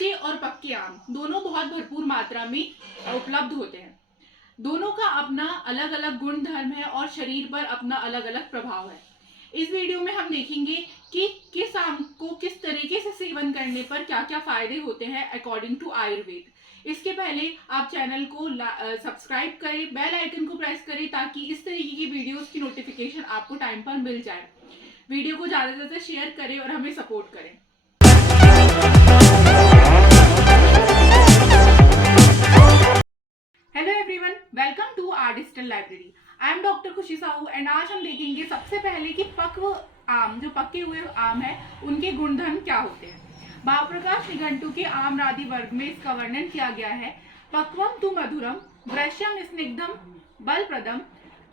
कच्चे और पक्के आम दोनों बहुत भरपूर मात्रा में उपलब्ध होते हैं। दोनों का अपना अलग अलग गुण धर्म है और शरीर पर अपना अलग अलग प्रभाव है। इस वीडियो में हम देखेंगे कि किस आम को किस तरीके से सेवन करने पर क्या क्या फायदे होते हैं अकॉर्डिंग टू आयुर्वेद। इसके पहले आप चैनल को सब्सक्राइब करें, बेल आइकन को प्रेस करें ताकि इस तरीके की वीडियोस की नोटिफिकेशन आपको टाइम पर मिल जाए। वीडियो को ज्यादा से ज्यादा शेयर करें और हमें सपोर्ट करें। Hello everyone, welcome to our digital library. I am doctor Khushi Sahu and आज हम देखेंगे सबसे पहले कि पक्व आम, जो पके हुए आम है, उनके गुणधर्म क्या होते हैं। भावप्रकाश निघंटु के आम्रादि वर्ग में इसका वर्णन किया गया है। पक्वम तु मधुरम, वृश्यम स्निग्धम, बलप्रदम,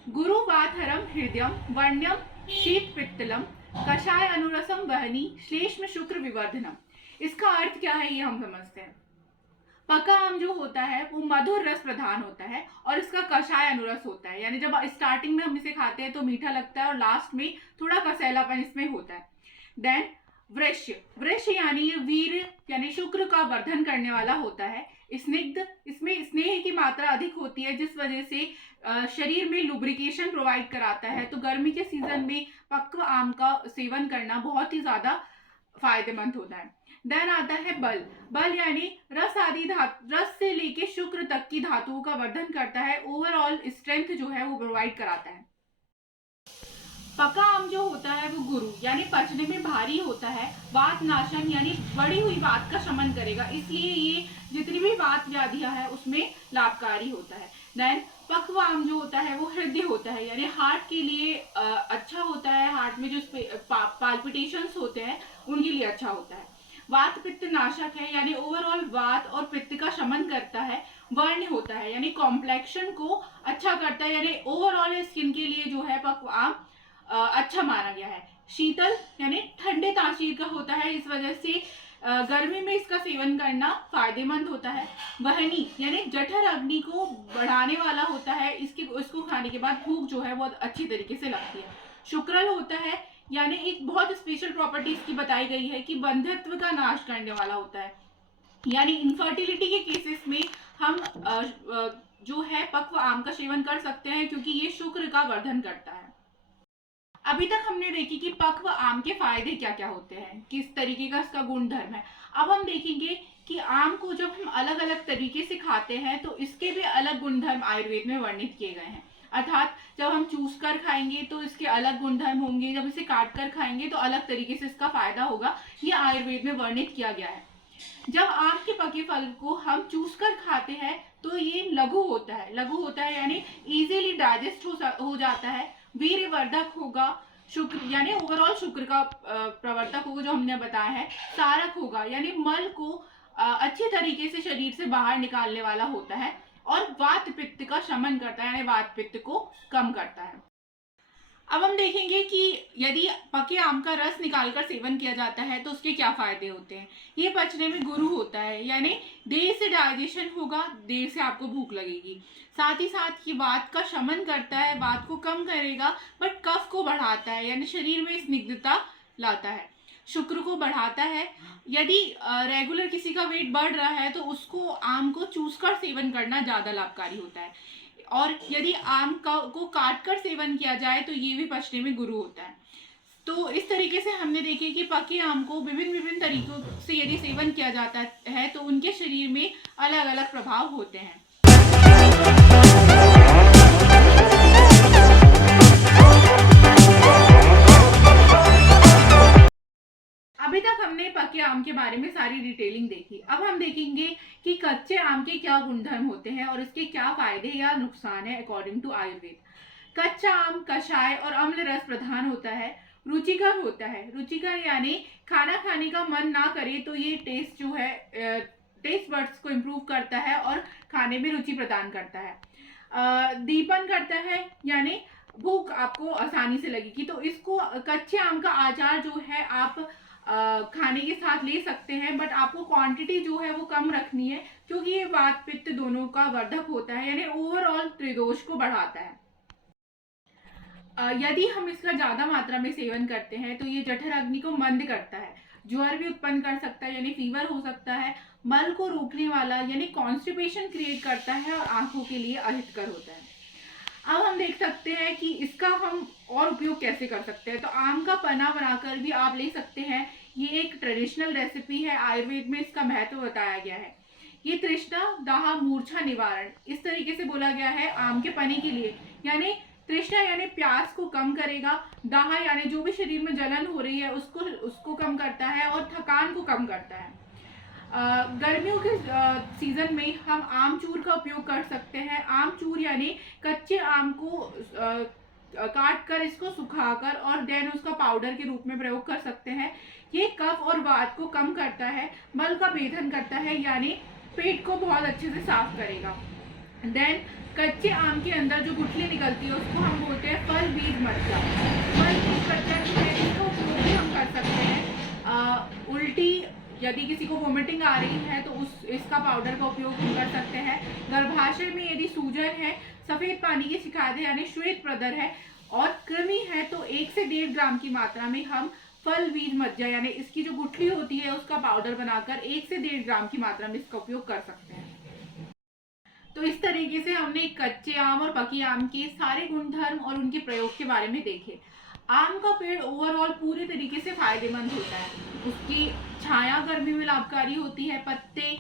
गुरुवाथरम हृदयम, वर्ण्यम शीत पित्तलम, कषाय अनुरसम वहनी, श्लेष्म शुक्र विवर्धनम। इसका अर्थ क्या है ये हम समझते हैं। पका आम जो होता है वो मधुर रस प्रधान होता है और इसका कषाय अनुरस होता है, यानी जब स्टार्टिंग में हम इसे खाते हैं तो मीठा लगता है और लास्ट में थोड़ा कसैलापन इसमें होता है। देन वृश्य, वृश्य यानी वीर यानी शुक्र का वर्धन करने वाला होता है। स्निग्ध, इसमें स्नेह की मात्रा अधिक होती है जिस वजह से शरीर में लुब्रिकेशन प्रोवाइड कराता है। तो गर्मी के सीजन में पक्व आम का सेवन करना बहुत ही ज्यादा फायदेमंद होता है। देन आता है बल, बल यानी रस आदि रस से लेके शुक्र तक की धातुओं का वर्धन करता है। ओवरऑल स्ट्रेंथ जो है वो प्रोवाइड कराता है। पका आम जो होता है वो गुरु यानी पचने में भारी होता है। वात नाशन यानी बढ़ी हुई वात का शमन करेगा, इसलिए ये जितनी भी वात व्याधियां है उसमें लाभकारी होता है। देन पक्व आम जो होता है वो हृदय होता है, यानी हार्ट के लिए अच्छा होता है। हार्ट में जो पाल्पिटेशंस होते हैं उनके लिए अच्छा होता है। वात पित्त नाशक है, यानी ओवरऑल वात और पित्त का शमन करता है। वर्ण होता है यानी कॉम्प्लेक्शन को अच्छा करता है, यानी ओवरऑल स्किन के लिए जो है पक्व आम अच्छा माना गया है। शीतल यानी ठंडे तासीर का होता है, इस वजह से गर्मी में इसका सेवन करना फायदेमंद होता है। वहनी यानी जठर अग्नि को बढ़ाने वाला होता है, इसको खाने के बाद भूख जो है बहुत अच्छी तरीके से लगती है। शुक्रल होता है, यानी एक बहुत स्पेशल प्रॉपर्टी इसकी बताई गई है कि बंधत्व का नाश करने वाला होता है, यानी इनफर्टिलिटी के केसेस में हम जो है पक्व आम का सेवन कर सकते हैं क्योंकि ये शुक्र का वर्धन करता है। अभी तक हमने देखी कि पक्व आम के फायदे क्या क्या होते हैं, किस तरीके का इसका गुण धर्म है। अब हम देखेंगे कि आम को जब हम अलग अलग तरीके से खाते हैं तो इसके भी अलग गुण धर्म आयुर्वेद में वर्णित किए गए हैं। अर्थात जब हम चूस कर खाएंगे तो इसके अलग गुणधर्म होंगे, जब इसे काट कर खाएंगे तो अलग तरीके से इसका फायदा होगा। ये आयुर्वेद में वर्णित किया गया है। जब आम के पके फल को हम चूस कर खाते हैं तो ये लघु होता है, लघु होता है यानी इजीली डाइजेस्ट हो जाता है। वीर्यवर्धक होगा, शुक्र यानी ओवरऑल शुक्र का प्रवर्तक होगा जो हमने बताया है। सारक होगा यानी मल को अच्छी तरीके से शरीर से बाहर निकालने वाला होता है। और वात पित्त का शमन करता है, यानी वात पित्त को कम करता है। अब हम देखेंगे कि यदि पके आम का रस निकालकर सेवन किया जाता है तो उसके क्या फायदे होते हैं। ये पचने में गुरु होता है, यानी देर से डाइजेशन होगा, देर से आपको भूख लगेगी। साथ ही साथ ये वात का शमन करता है, वात को कम करेगा, बट कफ को बढ़ाता है, यानी शरीर में स्निग्धता लाता है। शुक्र को बढ़ाता है। यदि रेगुलर किसी का वेट बढ़ रहा है तो उसको आम को चूस कर सेवन करना ज़्यादा लाभकारी होता है। और यदि आम को काट कर सेवन किया जाए तो ये भी पचने में गुरु होता है। तो इस तरीके से हमने देखे कि पके आम को विभिन्न विभिन्न तरीकों से यदि सेवन किया जाता है तो उनके शरीर में अलग अलग प्रभाव होते हैं। अभी तक हमने पके आम के बारे में सारी डिटेलिंग देखी। अब हम देखेंगे कि कच्चे आम के क्या गुणधर्म होते हैं और इसके क्या फायदे या नुकसान है अकॉर्डिंग टू आयुर्वेद। कच्चा आम कषाय और अम्ल रस प्रधान होता है। रुचिकर होता है, रुचिकर यानी खाना खाने का मन ना करे तो ये टेस्ट जो है टेस्ट बड्स को इम्प्रूव करता है और खाने में रुचि प्रदान करता है। दीपन करता है, यानी भूख आपको आसानी से लगेगी। तो इसको कच्चे आम का अचार जो है आप खाने के साथ ले सकते हैं, बट आपको क्वांटिटी जो है वो कम रखनी है क्योंकि ये वात पित्त दोनों का वर्धक होता है, यानी ओवरऑल त्रिदोष को बढ़ाता है। यदि हम इसका ज्यादा मात्रा में सेवन करते हैं तो ये जठर अग्नि को मंद करता है, ज्वर भी उत्पन्न कर सकता है, यानी फीवर हो सकता है। मल को रोकने वाला यानी कॉन्स्टिपेशन क्रिएट करता है और आंखों के लिए अहितकर होता है। अब हम देख सकते हैं कि इसका हम और उपयोग कैसे कर सकते हैं। तो आम का पन्ना बनाकर भी आप ले सकते हैं। ये एक ट्रेडिशनल रेसिपी है, आयुर्वेद में इसका महत्व बताया गया है। ये तृष्णा दाह मूर्छा निवारण इस तरीके से बोला गया है आम के पन्ने के लिए। यानी तृष्णा यानी प्यास को कम करेगा, दाह यानी जो भी शरीर में जलन हो रही है उसको उसको कम करता है और थकान को कम करता है। गर्मियों के सीजन में हम आमचूर का उपयोग कर सकते हैं। आमचूर यानी कच्चे आम को काट कर इसको सुखाकर और देन उसका पाउडर के रूप में प्रयोग कर सकते हैं। ये कफ और वात को कम करता है, मल का भेदन करता है यानी पेट को बहुत अच्छे से साफ करेगा। देन कच्चे आम के अंदर जो गुठली निकलती है उसको हम बोलते हैं फल बीज मज्जा। फल बीज मज्जा जो है इसका उपयोग भी हम कर सकते हैं। उल्टी यदि किसी को वोमिटिंग आ रही है तो इसका पाउडर का उपयोग हम कर सकते हैं। गर्भाशय में यदि सूजन है, सफेद पानी की शिकायत है यानी श्वेत प्रदर है और कृमि है तो 1 से 1.5 ग्राम की मात्रा में हम फल बीज मज्जा यानी इसकी जो गुठली होती है उसका पाउडर बनाकर 1 से 1.5 ग्राम की मात्रा में इसका उपयोग कर सकते हैं। तो इस तरीके से हमने कच्चे आम और पके आम के सारे गुणधर्म और उनके प्रयोग के बारे में देखे। आम का पेड़ ओवरऑल पूरे तरीके से फायदेमंद होता है। उसकी छाया गर्मी में लाभकारी होती है, पत्ते,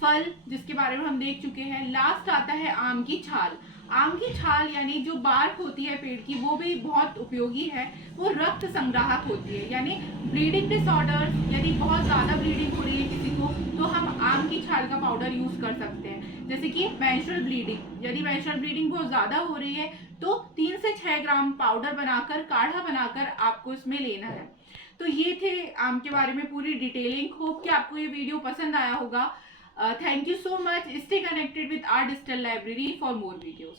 फल जिसके बारे में हम देख चुके हैं। लास्ट आता है आम की छाल। आम की छाल यानी जो बार्क होती है पेड़ की वो भी बहुत उपयोगी है। वो रक्त संग्राहक होती है यानी ब्लीडिंग डिसऑर्डर यदि बहुत ज्यादा ब्लीडिंग हो रही है किसी को तो हम आम की छाल का पाउडर यूज कर सकते हैं। जैसे कि मेंस्ट्रुअल ब्लीडिंग, यदि मेंस्ट्रुअल ब्लीडिंग बहुत ज्यादा हो रही है तो 3 से 6 ग्राम पाउडर बनाकर काढ़ा बनाकर आपको इसमें लेना है। तो ये थे आम के बारे में पूरी डिटेलिंग। होप कि आपको ये वीडियो पसंद आया होगा। Thank you so much. Stay connected with our digital library for more videos.